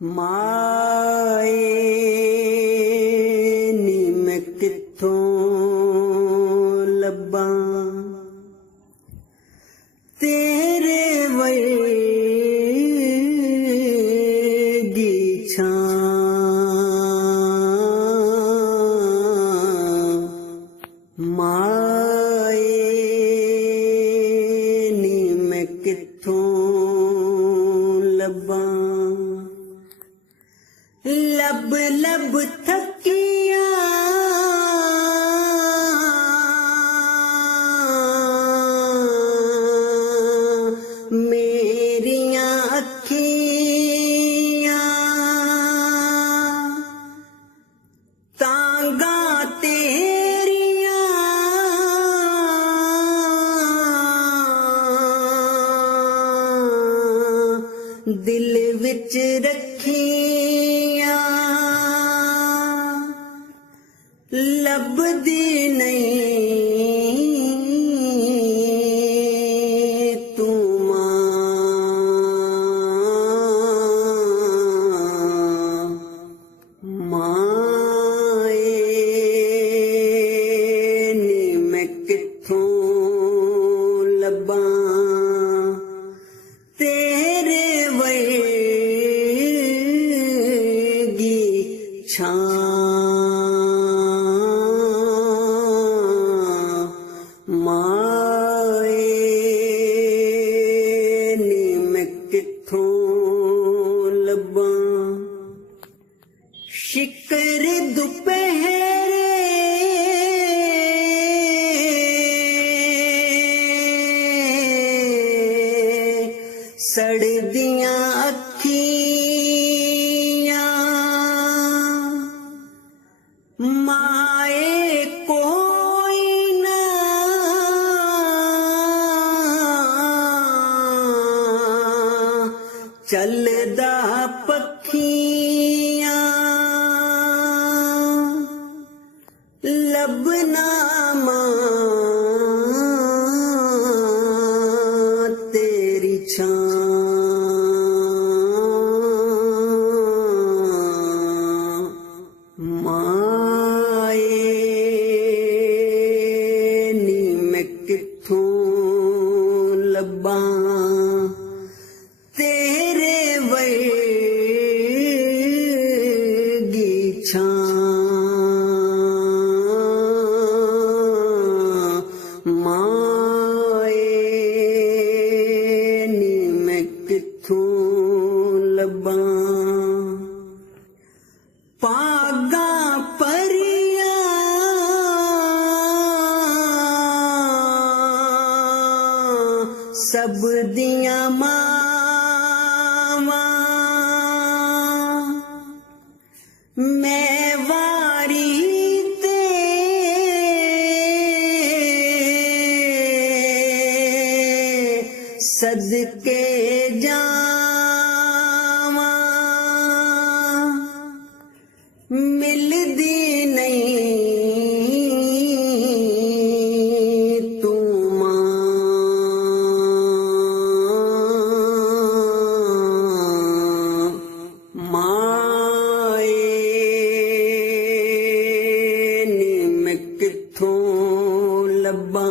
ਮਾਏ ਨੀ ਮੈਂ ਕਿੱਥੋਂ ਲੱਭਾਂ ਤੇਰੇ ਵਰਗੀ ਛਾਂ। ਮਾਏ ਨੀ ਮੈਂ ਕਿੱਥੋਂ ਲੱਭਾਂ ਲੱਭ ਲੱਭ ਥੱਕੀਆਂ ਮੇਰੀਆਂ ਅੱਖੀਆਂ ਤਾਂਗਾ ਤੇਰੀਆਂ ਦਿਲ ਵਿੱਚ ਰੱਖੀਆਂ ਲੱਭਦੀ ਨਹੀਂ ਤੂੰ ਮਾਏ ਨੀ ਮੈਂ ਕਿੱਥੋਂ ਲੱਭਾਂ ਤੇਰੇ ਵਰਗੀ ਛਾਂ। ਮਾਏ ਨੀ ਮੈਂ ਕਿੱਥੋਂ ਲੱਭਾਂ ਸ਼ਿਕਰ ਦੁਪਹਿਰੇ ਸੜਦੀਆਂ ਅੱਖੀਆਂ ਮਾਏ ਕੋਈ ਨਾ ਚੱਲਦਾ ਪੱਖੀਆਂ ਲੱਭਣਾ ਮਾਂ ਤੇਰੀ ਛਾਂ। ਮਾਏ ਨੀ ਮੈਂ ਕਿੱਥੋਂ ਲੱਭਾਂ ਤੇਰੇ ਵਰਗੀ ਛਾਂ। ਮਾਏ ਨੀ ਮੈਂ ਕਿੱਥੋਂ ਲੱਭਾਂ ਭਾਗਾਂ ਭਰੀਆਂ ਸਭ ਦੀਆਂ ਮਾਵਾਂ ਮੈਂ ਵਾਰੀ ਤੇ ਸਦਕੇ ਜਾਵਾਂ ਮਿਲਦੀ ਨਹੀਂ ਤੂੰ ਮਾਏ ਨੀ ਮੈਂ ਕਿੱਥੋਂ ਲੱਭਾਂ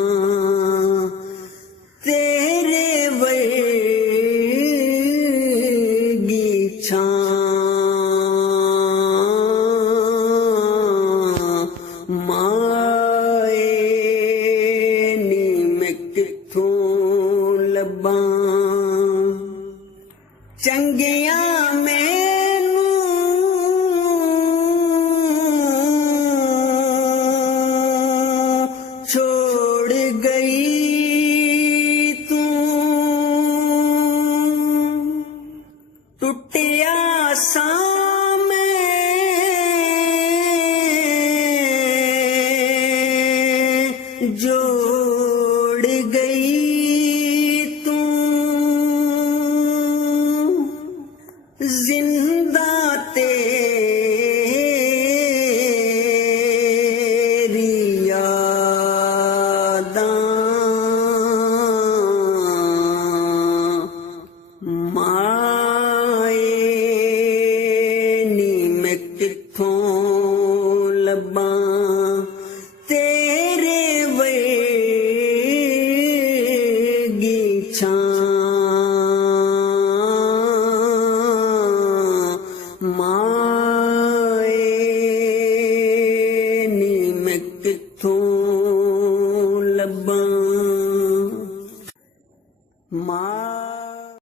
ਤੇਰੇ ਵਰਗੀ ਛਾਂ। ਮਾਏ ਨੀ ਮੈਂ ਕਿੱਥੋਂ ਲੱਭਾਂ ਚੰਗੀਆਂ ਮੈਨੂੰ ਛੋੜ ਗਈ ਤੂੰ ਟੁੱਟਿਆ ਸਾਂ ਮੈਂ ਜੋੜ ਗਈ ਤੂੰ ਜ਼ਿੰਦਾ ਤੇਰੀ ਯਾਦਾਂ ਮਾਏ ਕਿੱਥੋਂ ਲੱਭਾਂ ਤੇਰੇ ਵਰਗੀ ਛਾਂ। ਮਾਏ ਨੀ ਮੈਂ ਕਿੱਥੋਂ